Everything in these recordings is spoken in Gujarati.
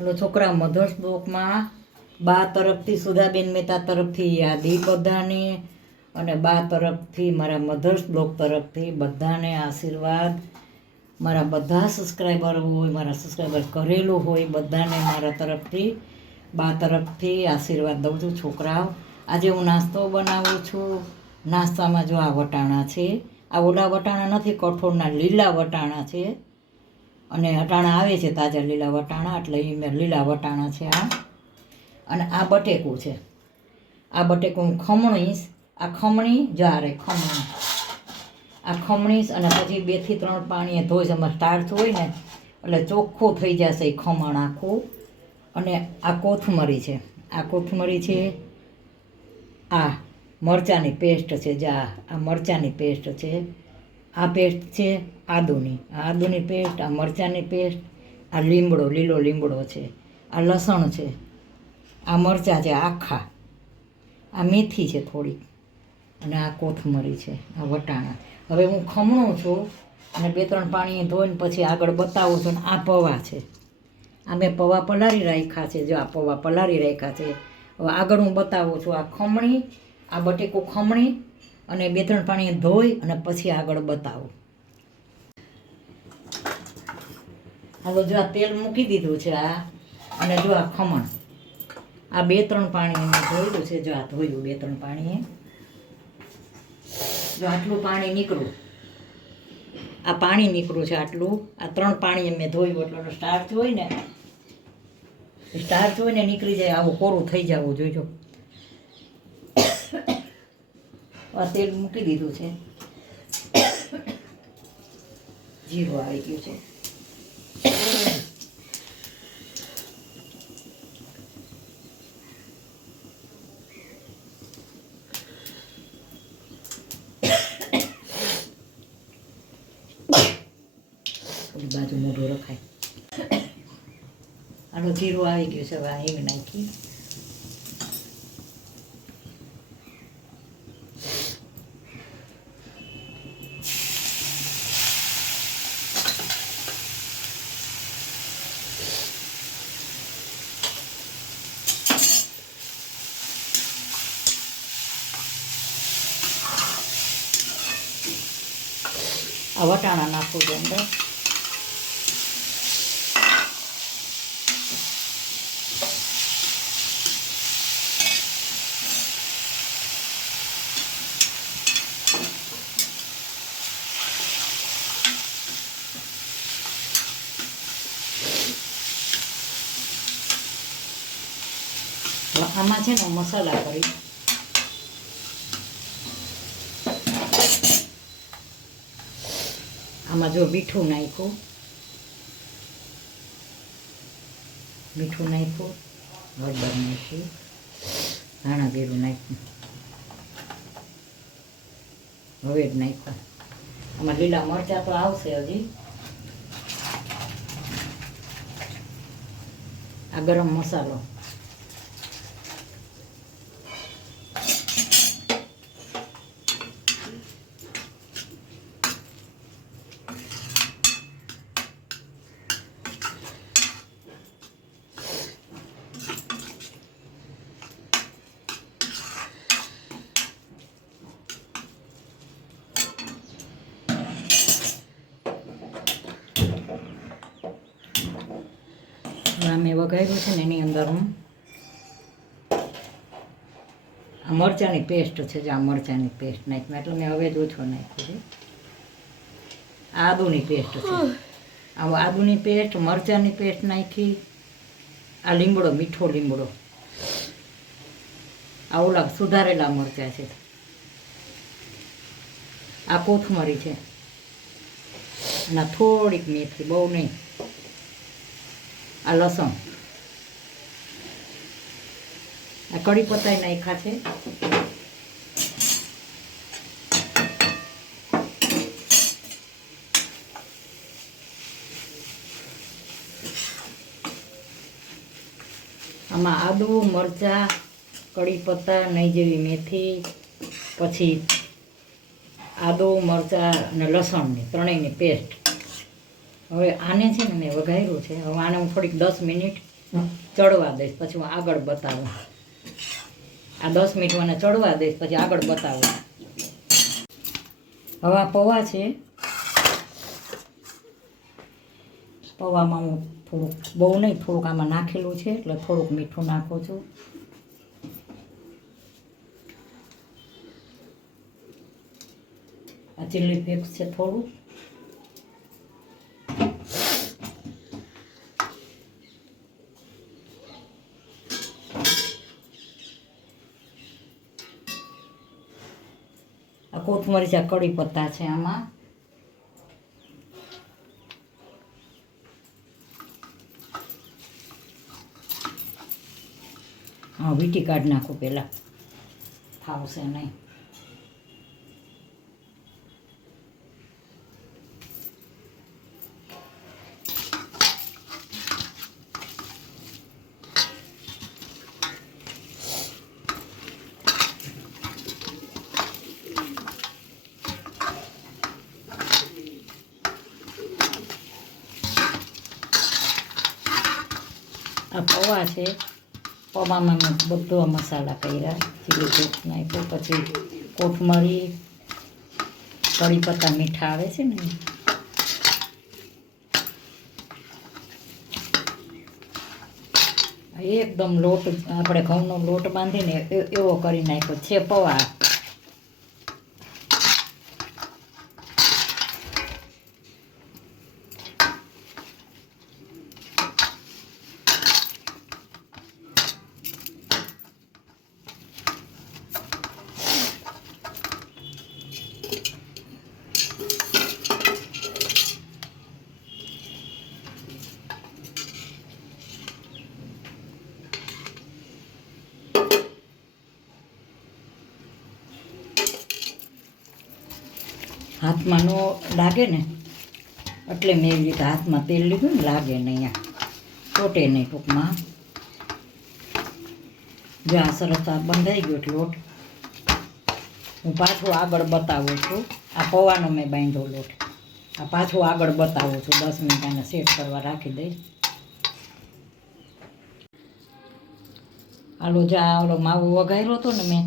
હલો છોકરા, મધર્સ બ્લોકમાં બા તરફથી સુધાબેન મહેતા તરફથી યાદી બધાને, અને બા તરફથી મારા મધર્સ બ્લોક તરફથી બધાને આશીર્વાદ. મારા બધા સબસ્ક્રાઈબર હોય, મારા સબસ્ક્રાઈબર કરેલું હોય, બધાને મારા તરફથી બા તરફથી આશીર્વાદ દઉં છું. છોકરાઓ, આજે હું નાસ્તો બનાવું છું. નાસ્તામાં જો આ વટાણા છે, આ ઓલા વટાણા નથી, કઠોળના લીલા વટાણા છે. અને વટાણા આવે છે તાજા લીલા વટાણા, એટલે એ મેં લીલા વટાણા છે આ. અને આ બટેકું છે, આ બટેકું હું ખમણીશ. આ ખમણી જારે ખમણી, આ ખમણીશ અને પછી 2 થી 3 પાણીએ ધોઈશ. એમાં સ્ટાર્ચ હોય ને એટલે ચોખ્ખું થઈ જશે એ ખમણ આખું. અને આ કોથમરી છે, આ કોથમરી છે. આ મરચાંની પેસ્ટ છે, આ મરચાંની પેસ્ટ છે. આ પેસ્ટ છે આદુની, આ આદુની પેસ્ટ, આ મરચાંની પેસ્ટ. આ લીમડો, લીલો લીમડો છે. આ લસણ છે. આ મરચાં છે આખા. આ મેથી છે થોડીક, અને આ કોથમરી છે. આ વટાણા. હવે હું ખમણું છું અને 2-3 પાણીએ ધોઈને પછી આગળ બતાવું છું. આ પૌવા છે, આ મેં પૌવા પલાળી રાખ્યા છે. જો આ પૌવા પલાળી રાખ્યા છે. હવે આગળ હું બતાવું છું. આ ખમણી, આ બટેકું ખમણી અને 2-3 પાણીએ ધોઈ અને પછી આગળ બતાવું. હવે જો આ તેલ મૂકી દીધું છે આ, અને જો આ ખમણ, આ 2-3 પાણીએ મેં ધોયું છે. જો આ ધોયું 2-3 પાણીએ. જો આટલું પાણી નીકળ્યું, આ પાણી નીકળ્યું છે આટલું. આ 3 પાણીએ મેં ધોયું એટલે સ્ટાર્ચ હોય ને, સ્ટાર્ચ હોય ને નીકળી જાય. આવું કોરું થઈ જવું જોઈજો. આ તેલ મૂકી દીધું છે. જીરું આવી ગયું છે. બાજુ મોઢું રખાય. આનું જીરું આવી ગયું છે. હવે હિંગ નાખી. આ વટાણા નાખવું છે અંદર. આમાં છે ને મસાલા કરી. આમાં જો મીઠું નાખ્યું, હળદર નાખી, ધાણા જીરું નાખ્યું, હવે જ નાખ્યું. આમાં લીલા મરચાં તો આવશે હજી. આ ગરમ મસાલો, મેં વઘાર્યું છે ને એની અંદર હું આ મરચાંની પેસ્ટ છે. જે આ મરચાંની પેસ્ટ નાખી એટલે મેં હવે જ ઓછો નાખ્યું છે. આદુની પેસ્ટ છે. આ આદુની પેસ્ટ, મરચાંની પેસ્ટ નાખી. આ લીમડો, મીઠો લીમડો. આ ઓલા સુધારેલા મરચાં છે. આ કોથમરી છે. અને થોડીક મેથી, બહુ નહીં. આ લસણ, આ કઢી પત્તા નાખ્યા છે. આમાં આદુ, મરચાં, કઢી પત્તા, નહીં જેવી મેથી, પછી આદુ, મરચાં અને લસણની ત્રણેયની પેસ્ટ. હવે આને છે ને મેં વઘાર્યું છે. હવે આને હું થોડીક 10 મિનિટ ચડવા દઈશ, પછી હું આગળ બતાવું. આ 10 મિનિટ મને ચડવા દઈશ, પછી આગળ બતાવું. હવે આ પૌવા છે, પૌવામાં હું થોડુંક, બહુ નહીં, થોડુંક આમાં નાખેલું છે એટલે થોડુંક મીઠું નાખું છું. આ ચીલી ફ્લેક્સ છે થોડું. આ કોથમરી છે, કડી પત્તા છે આમાં. હા, વીટી કાઢી નાખું પહેલાં, ફાવશે નહીં. આ પૌવા છે, પૌવામાં મેં બધો મસાલા કર્યા, ચીલી ફ્લેક્સ નાખ્યો, પછી કોથમરી, કડી પત્તા મીઠા આવે છે ને, એકદમ લોટ, આપણે ઘઉંનો લોટ બાંધીને એવો કરી નાખ્યો છે પૌવા. હાથમાં ન લાગે ને એટલે મેં એવી રીતે હાથમાં તેલ લીધું ને, લાગે નહીં, આ ચોટે નહીં ટૂંકમાં. જો આ સરસ આ બંધાઈ ગયો લોટ. હું પાછું આગળ બતાવું છું. આ પૌવાનો મેં બાંધ્યો લોટ, આ પાછું આગળ બતાવું છું. 10 મિનિટ આને સેટ કરવા રાખી દઈશ. આલો જે આ ઓલો માવો વઘાર્યો હતો ને મેં,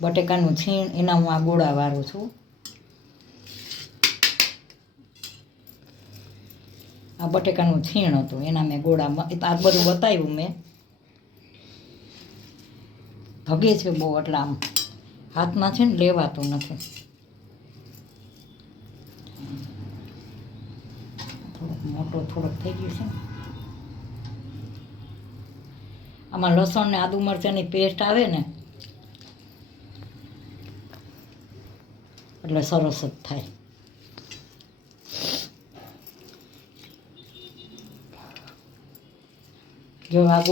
બટેકાનું છીણ, એના હું આ ગોળા વાળું છું. આ બટેકાનું છીણ હતું, એના મેં ગોળા, આ બધું બતાવ્યું મેં. ધગે છે બહુ, એટલે આમ હાથમાં છે ને લેવાતું નથી. થોડોક મોટો થોડોક થઈ ગયું છે. આમાં લસણ ને આદુ મરચાંની પેસ્ટ આવે ને એટલે સરસ જ થાય. જો આ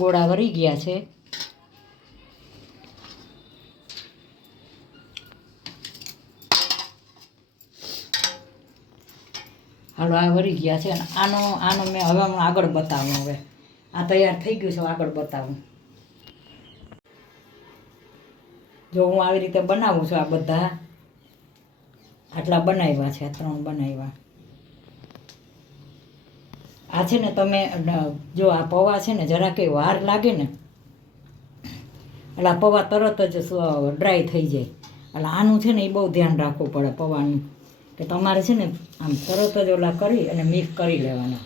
ગોળા વળી ગયા છે. હાલો, આ વળી ગયા છે. અને આનો મેં હવે હું આગળ બતાવું. હવે આ તૈયાર થઈ ગયું છે, આગળ બતાવું. જો હું આવી રીતે બનાવું છું. આ બધા આટલા બનાવ્યા છે, 3 બનાવ્યા. આ છે ને, તમે જો આ પૌવા છે ને, જરા કંઈ વાર લાગે ને એટલે આ પૌવા તરત જ ડ્રાય થઈ જાય. એટલે આનું છે ને એ બહુ ધ્યાન રાખવું પડે પૌવાનું, કે તમારે છે ને આમ તરત જ ઓલા કરી અને મિક્સ કરી લેવાના.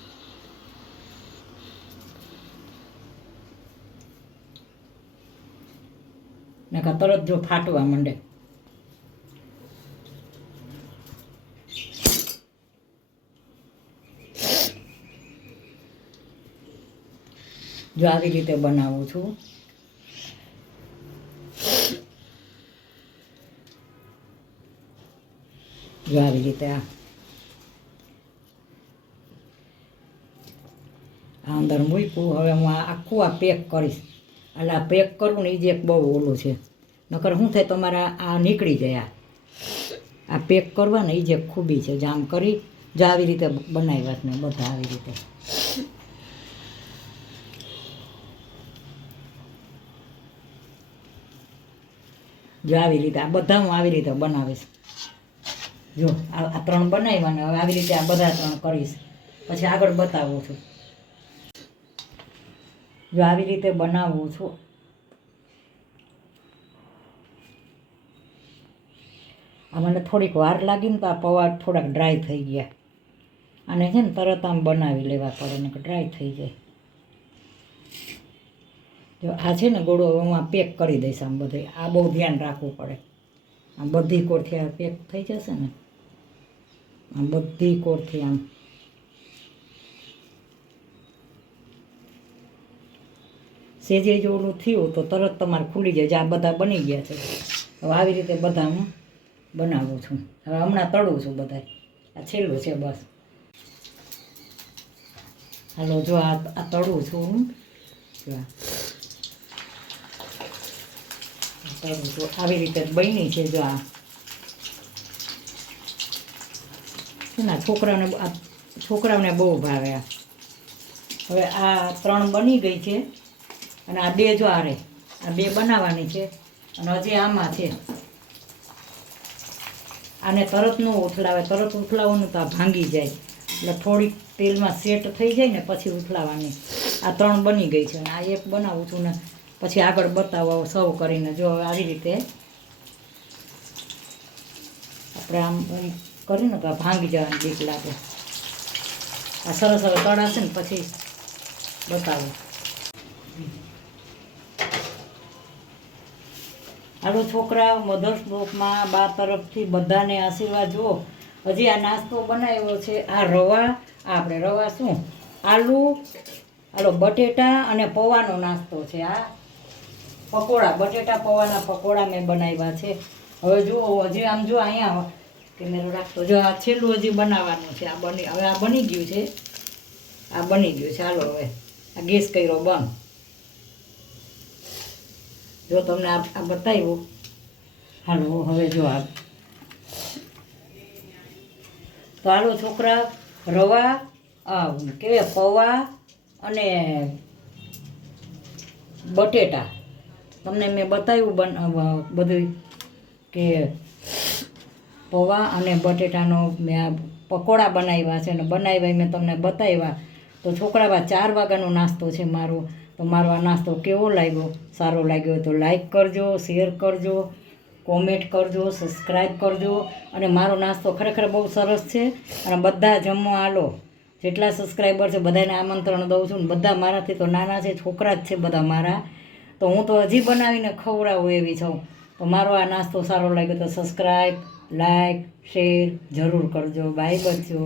ને કા તરત જો ફાટવા માંડે. જો આવી રીતે બનાવું છું. જો આવી રીતે આ અંદર મૂક્યું. હવે હું આખું આ પેક કરીશ. એટલે આ પેક કરવું ને એ જ એક બહુ ઓલું છે. નકર શું થાય, તમારા આ નીકળી જાય. આ પેક કરવા ને એ જ એક ખૂબી છે. જામ કરી જો આવી રીતે બનાવ્યા ને બધા આવી રીતે. જો આવી રીતે આ બધા હું આવી રીતે બનાવીશ. જો આ 3 બનાવ્યા ને હવે આવી રીતે આ બધા 3 કરીશ, પછી આગળ બતાવું છું. જો આવી રીતે બનાવું છું. આ મને થોડીક વાર લાગી ને તો આ પૌવા થોડાક ડ્રાય થઈ ગયા. આને છે ને તરત આમ બનાવી લેવા પડે ને ડ્રાય થઈ જાય. જો આ છે ને ગોળો હું આ પેક કરી દઈશ આમ બધે. આ બહુ ધ્યાન રાખવું પડે. આમ બધી કોરથી આ પેક થઈ જશે ને આમ બધી કોરથી આમ સેજે જો ઓલું થયું તો તરત તમારે ખુલી જાય. આ બધા બની ગયા છે. હવે આવી રીતે બધા હું બનાવું છું. હવે હમણાં તળું છું બધા. આ છેલ્લું છે બસ. હાલો જો આ તળું છું હું. જો તળું છું આવી રીતે બની છે. જો આ ના છોકરાઓને બહુ ભાવે આ. હવે આ 3 બની ગઈ છે અને આ 2 જો આ 2 બનાવવાની છે અને હજી આમાં છે. આને તરત ન ઉથલાવે. તરત ઉથલાવવાનું તો આ ભાંગી જાય. એટલે થોડીક તેલમાં સેટ થઈ જાય ને પછી ઉથલાવાની. આ 3 બની ગઈ છે અને આ 1 બનાવું છું ને પછી આગળ બતાવો સર્વ કરીને. જો આવી રીતે આપણે આમ કરીને તો ભાંગી જવાની બીક લાગે. આ સરસ હવે તળાશે ને પછી બતાવો. હાલો છોકરા, મધર્સ ડેમાં બા તરફથી બધાને આશીર્વાદ. જુઓ હજી આ નાસ્તો બનાવ્યો છે. આ રવા, આપણે રવા શું આલુ, હાલો બટેટા અને પૌવાનો નાસ્તો છે. આ પકોડા, બટેટા પૌવાના પકોડા મેં બનાવ્યા છે. હવે જુઓ હજી આમ જો અહીંયા કેમેરો રાખતો. જો આ છેલ્લું હજી બનાવવાનું છે. હવે આ બની ગયું છે. આ બની ગયું છે. હાલો હવે આ ગેસ કર્યો બંધ. જો તમને આ બતાવ્યું. હાલો હવે જો આ તો હાલો છોકરા, રવા કે પૌવા અને બટેટા તમને મેં બતાવ્યું બધું કે પૌવા અને બટેટાનો મેં આ પકોડા બનાવ્યા છે અને બનાવ્યા મેં તમને બતાવ્યા. તો છોકરા 4 વાગ્યાનો નાસ્તો છે મારો. તો મારો આ નાસ્તો કેવો લાગ્યો? સારો લાગ્યો હોય તો લાઈક કરજો, શેર કરજો, કોમેન્ટ કરજો, સબસ્ક્રાઈબ કરજો. અને મારો નાસ્તો ખરેખર બહુ સરસ છે અને બધા જમવા હાલો. જેટલા સબસ્ક્રાઈબર છે બધાને આમંત્રણ દઉં છું. ને બધા મારાથી તો નાના છે, છોકરા જ છે બધા મારા. તો હું તો હજી બનાવીને ખવડાવું એવી છું. તો મારો આ નાસ્તો સારો લાગ્યો તો સબસ્ક્રાઈબ, લાઈક, શેર જરૂર કરજો. બાય બનજો.